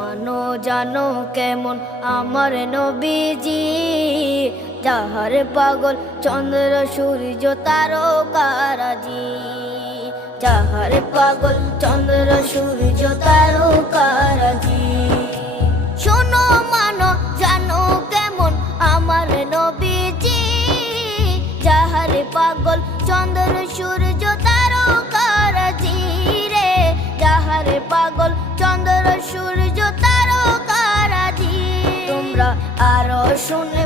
মানো জানো কেমন আমার নবীজি, যাহার পাগল চন্দ্র সূর্য তারকারাজি, যাহার পাগল চন্দ্র সূর্য তারকারাজি। শোনো মানো জানো কেমন আমার নবীজি, যাহার পাগল চন্দ্র সূর্য তারকারাজি রে, যাহার পাগল চন্দ্র সূর্য তারকারাজি। তোমরা আরো শুনে